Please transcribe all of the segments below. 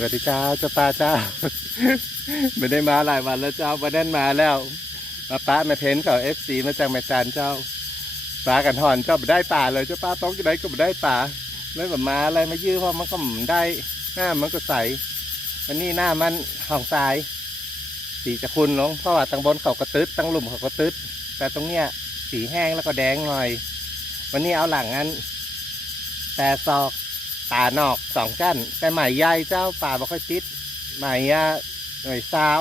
สวัสดีเจ้าเจ้าป้าเจ้าไม่ได้มาหลายวันแล้วเจ้าวันนั้นมาแล้ว มาป้ามาเพ้นเขาเอฟซีมาจากแม่จันเจ้าปลากันหอนเจ้าไม่ได้ป่าเลยเจ้าป้าต้องจะได้ก็ไม่ได้ป่าแล้วแบบมาอะไรมายื้อเพราะมันก็ได้หน้ามันก็ใสวันนี้หน้ามันห่องทราย สีจะคุณลงเพราะว่าตั้งบนเขาก็ตึดตั้งหลุมเขาก็ตึดแต่ตรงเนี้ยสีแห้งแล้วก็แดงหน่อย วันนี้เอาหลังนั้นแต่ซอก ป่านอกสองกั้นแต่หมายใหญ่เจ้าป่าบ่ค่อยติดหมายยาหน่วยสาว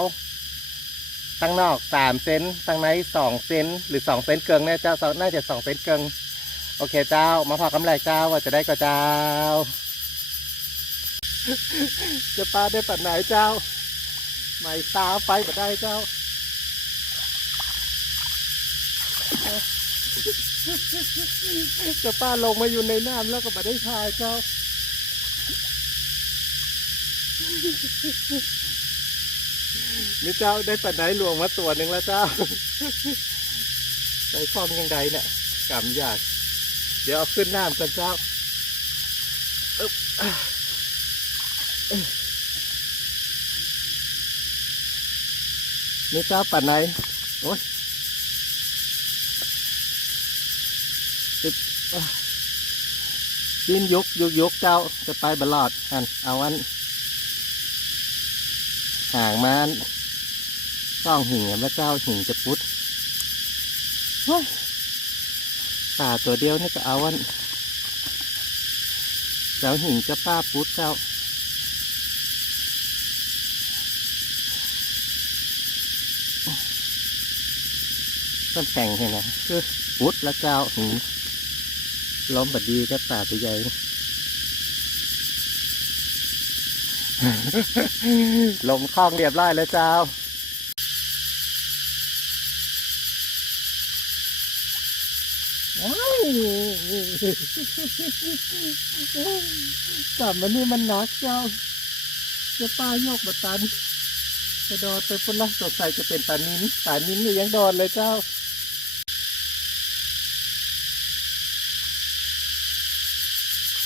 ตั้งนอกสามเซนตั้งในสองเซนหรือสองเซนเกิงเนี่ยเจ้าน่าจะสองเซนเกิงโอเคเจ้า มาพอกำไรเจ้าว่าจะได้ก็เจ้า จะปลาได้ปัดไหนเจ้าหมายสาวไปบ่ได้เจ้าจะป้าลงมาอยู่ในน้ำแล้วก็มาได้ทายเจ้า นี่เจ้าได้ปัดไหนหลวงมาตัวหนึ่งแล้วเจ้าใส่ฟองยังไงเนี่ยกำยาก เดี๋ยวเอาขึ้นน้ำกันเจ้าอึ๊บอ่เอ้ยนี่เจ้าปัดไหนโอ้ยอึ๊บอะดินยุกยุกยุกเจ้าจะไปบลอดอันเอาอัน ห่างมันต้องหิ่งพระเจ้าหิ่งจะพุดป่าตัวเดียวนี่ก็เอาวันแล้วหิ่งจะป้าพุดเจ้าต้นแข่งเห็นไหมคือพุดแล้วเจ้าหิ่งล้มบดีก็ป่าตัวใหญ่ ลงคลองเรียบร้อยแล้วเจ้าว้าวจับมันนี่มันหนักเจ้าจะป้ายกมาตันจะโดไปพุ่นละสงสัยจะเป็นตานินตานินนี่ยังโดนเลยเจ้า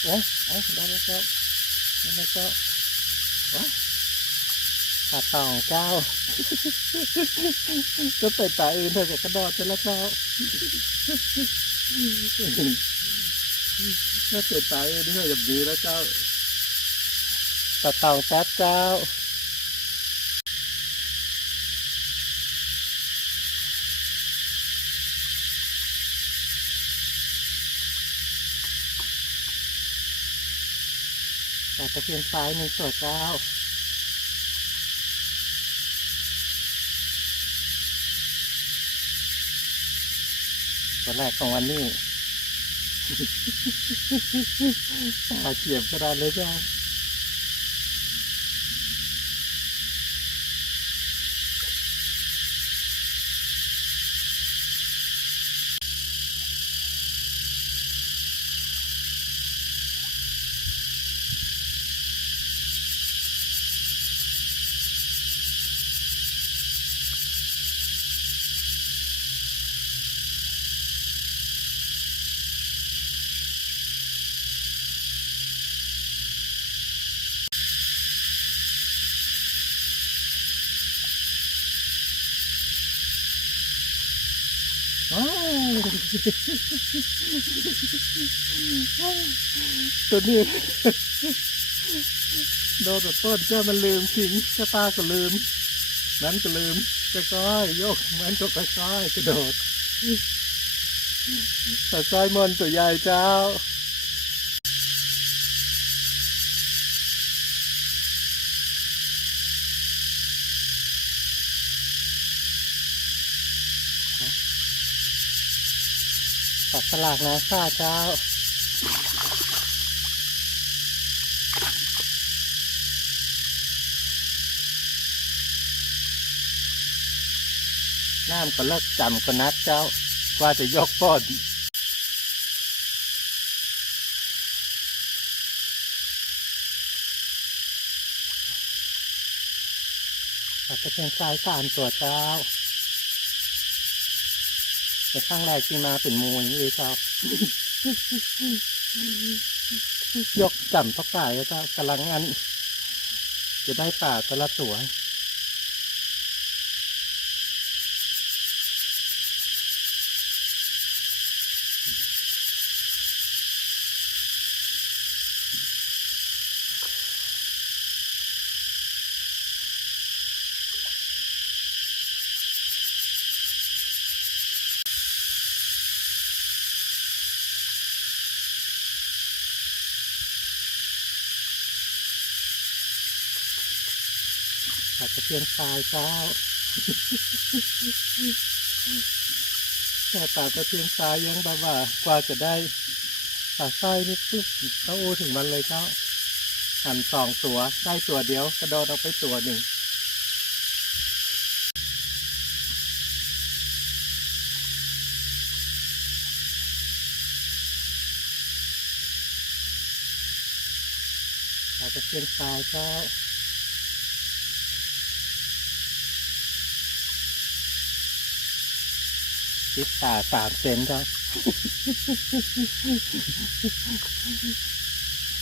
โอ้โอ้ยได้แล้วเจ้าได้แล้วเจ้า ปลาตองเจ้า ก็ไปตาอื่นเถอะกระโดดไปแล้วเจ้าก็ไปตาอื่นเถอะอย่างดีแล้วเจ้าปลาตองแซ่เจ้า แต่ตะเพียนซ้ายหนึ่งตัวเจ้าตัวแรกของวันนี้ตาเขียบกระดานเลยจ้าอ้าว ตัวนี้โดนแบบต้นเจ้ามันลืมทิ้งเจ้าตาก็ลืม นั้นก็ลืมจะก้อยโยกมันก็ค่อยๆกระโดดแต่ซอยมนตัวใหญ่เจ้า ปักสลากนะข้าเจ้าน้ำก็เลิกจำก็นัดเจ้า ว่าจะยกป้อนอาจจะเป็นสายสามตัวเจ้า แต่ข้างแรกที่มาเป็นมูอย่างนี้เลยครับ ยกจำพักสายแล้วก็กำลังอัน จะได้ป่าแต่ละตัว ปลาตะเพียนทรายเจ้าแต่ปลาตะเพียนทรายยังแบบว่ากว่าจะได้ปลาสร้อยนี่ปึ๊บเขาอู้ถึงมันเลยเจ้าหันสองตัวได้ตัวเดียว กระโดดออกไปตัวหนึ่งปลาตะเพียนทรายเจ้า ติดป่าสามเซนจ้ะ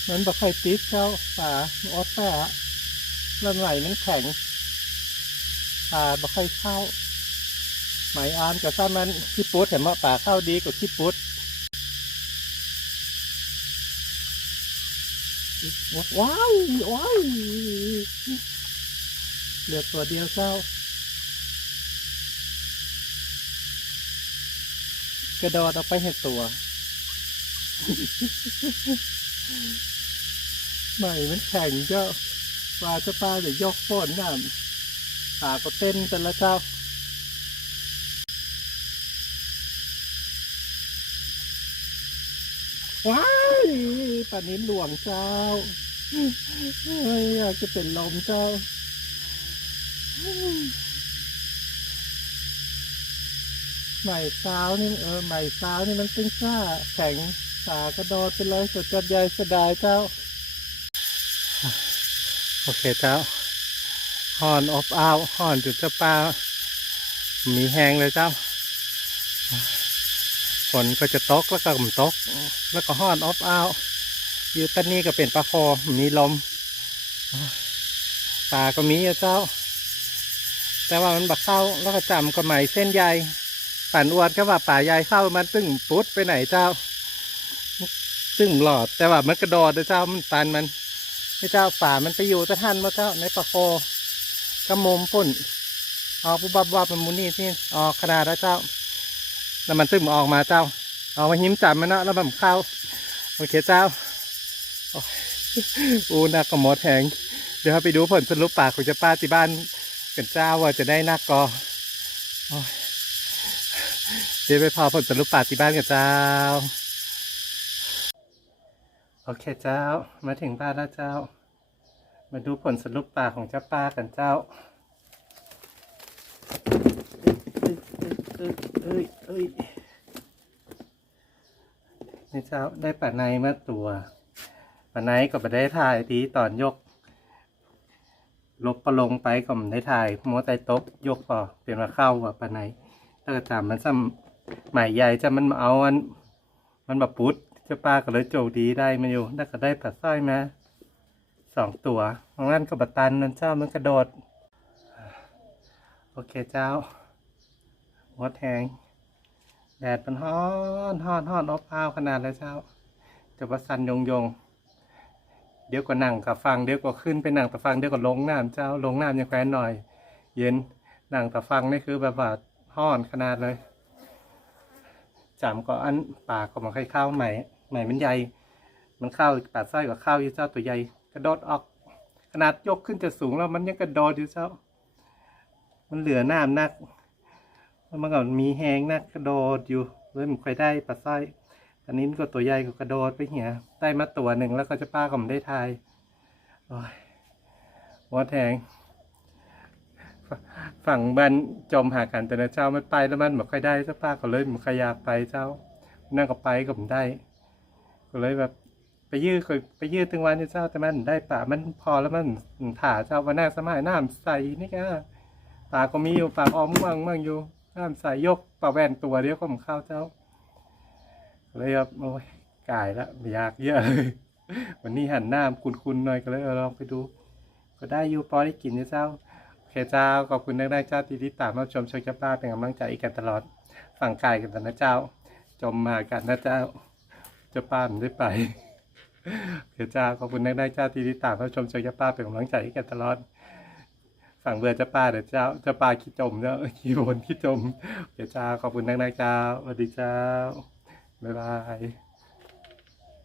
มันบอกใครติดเจ้าป่าออสแปะแล้วไหลมันแข็งป่าบอกใครเข้าหมายอานกับซ้ามันขี้ปุ๊ดเห็นว่าป่าเข้าดีกว่าขี้ปุ๊ดว้าวว้าวเหลือตัวเดียวเจ้า กระโดดออกไปเห็นตัวใหม่มันแข็งเจ้าปลาจะปลาเดี๋ยกป้นน้ำปลาก็เต้นแต่ละเจ้าว้ายปลานิ้นหลวงเจ้าเฮ้ยอยากจะเป็นลมเจ้า ใหม่สาวนี่เออใหม่สาวนี่มันเป็นซ่าแข็งสากระโดดไปเลยสดจัดใหญ่สดายเจ้า โอเคเจ้าหอนอบอ้าวหอนจุดจ้าปลามีแหงเลยเจ้าฝนก็จะตกแล้วก็มตก แล้วก็ห้อนอบอ้าวอยู่ต้นนี้ก็เป็นปลาคอมีลมปลาก็มีอะเจ้า แต่ว่ามันบักเข้าแล้วก็จำก็ใหม่เส้นใย ป่านอวดก็ว่าป่ายายเข้ามันตึ้งปุ๊ดไปไหนเจ้า ตึ้งหลอด แต่ว่ามันกระโดดนะเจ้ามันตันมันไอ้เจ้าป่ามันไปอยู่ตะท่านมาเจ้าในปะโคกระมมปุ่นออกปุ๊บบับวับมันมุนี่ที่ออกขนาดแล้วเจ้า แล้วมันตึ้งออกมาเจ้าเอามาหิ้มจับมันเนาะแล้วมันเข้าโอเคเจ้าอูนักก็หมดแหงเดี๋ยวเราไปดูผลสรุปปากของเจ้าป้าที่บ้านกันเจ้าว่าจะได้นักกอ ดี๋ยวไปพอผลสรุปปาที่บ้านกับเจ้า โอเคเจ้า มาถึงบ้านแล้วเจ้า มาดูผลสรุปปาของเจ้าป้ากันเจ้าเอ้ยเอ้ยเอ้ยนี่เจ้าได้ป่าในมาตัวป่าในก็ไปได้ถ่ายทีตอนยก ลบประลงไปก็ไม่ได้ถ่ายมัวใจตกยกพอเป็นมาเข้าว่าป่าในถ้าก็จำมันซ้ำ ใหม่ใหญ่จะมันมาเอาอันมันแบบปุ๊ดจ้าป้าก็เลยโจดีได้มาอยู่แล้วก็ได้ปลาสร้อยมาสองตัวเพราะงั้นก็บัตันนั่นเจ้ามันกระโดด โอเคเจ้าหัวแทงแดดมันฮ้อนฮ้อนฮ้อนอบอ้าวขนาดเลยเจ้าจะประสันยงยงเดี๋ยวก็นั่งกับฟังเดี๋ยวก็ขึ้นไปนั่งกับฟังเดี๋ยวก็ลงน้ำเจ้าลงน้ำยังแควนหน่อย เย็นนั่งกับฟังนี่คือแบบว่าห้อนขนาดเลย จำก็อันปากก็มาค่อยข้าวใหม่ใหม่มันใหญ่ มันข้าวปากไส้กับข้าวอยู่เจ้าตัวใหญ่กระโดดออก ขนาดยกขึ้นจะสูงแล้วมันยังกระโดดอยู่เจ้า มันเหลือน้ำนักมันก็มีแหงนักกระโดดอยู่เลยมันค่อยได้ปลาไส้อันนี้มันก็ตัวใหญ่ก็กระโดดไปเหียได้มาตัวหนึ่งแล้วก็จะป้าก็ไม่ได้ทายโอ้ยหัวแทง ฝั่งบ้านจมหากันแต่นะเจ้ามันไปแล้วมันไม่ค่อยได้เจ้าป้าก็เลยมันขยากไปเจ้า นั่งก็ไปก็ผมได้ ก็เลยแบบไปยื้อเคยไปยื้อถึงวันเจ้าแต่มันได้ป่ามันพอแล้วมันถ่าเจ้าวันหน้าสมัยน้ำใสนี่ก็ป่าก็มีอยู่ป่าออมมั่งมั่งอยู่น้ำใสยกป่าแว่นตัวเดียวก็ผมเข้าเจ้าก็เลยแบบโอ้ยกายละม่อยากเยอะเลยวันนี้หันหน้าคุณๆหน่อยก็เลยเอาลองไปดู ก็ได้อยู่พอได้กินนเจ้า เคเจ้าขอบคุณนักได้เจ้าที่ติดตามรับชมช่องเจ้าป้าเป็นกำลังใจกันตลอดฝั่งกายกันนะเจ้า จมมากันนะเจ้าเจ้าป้าไม่ได้ไปโอเคเจ้าขอบคุณนักได้เจ้าที่ติดตามรับชมช่องเจ้าป้าเป็นกำลังใจกันตลอดฝั่งเบื่อเจ้าป้าเดี๋ยวเจ้าเจ้าป้าขี้จมเนาะขี้บนขี้จมเคเจ้าขอบคุณนักได้เจ้าสวัสดีเจ้าบ๊ายบาย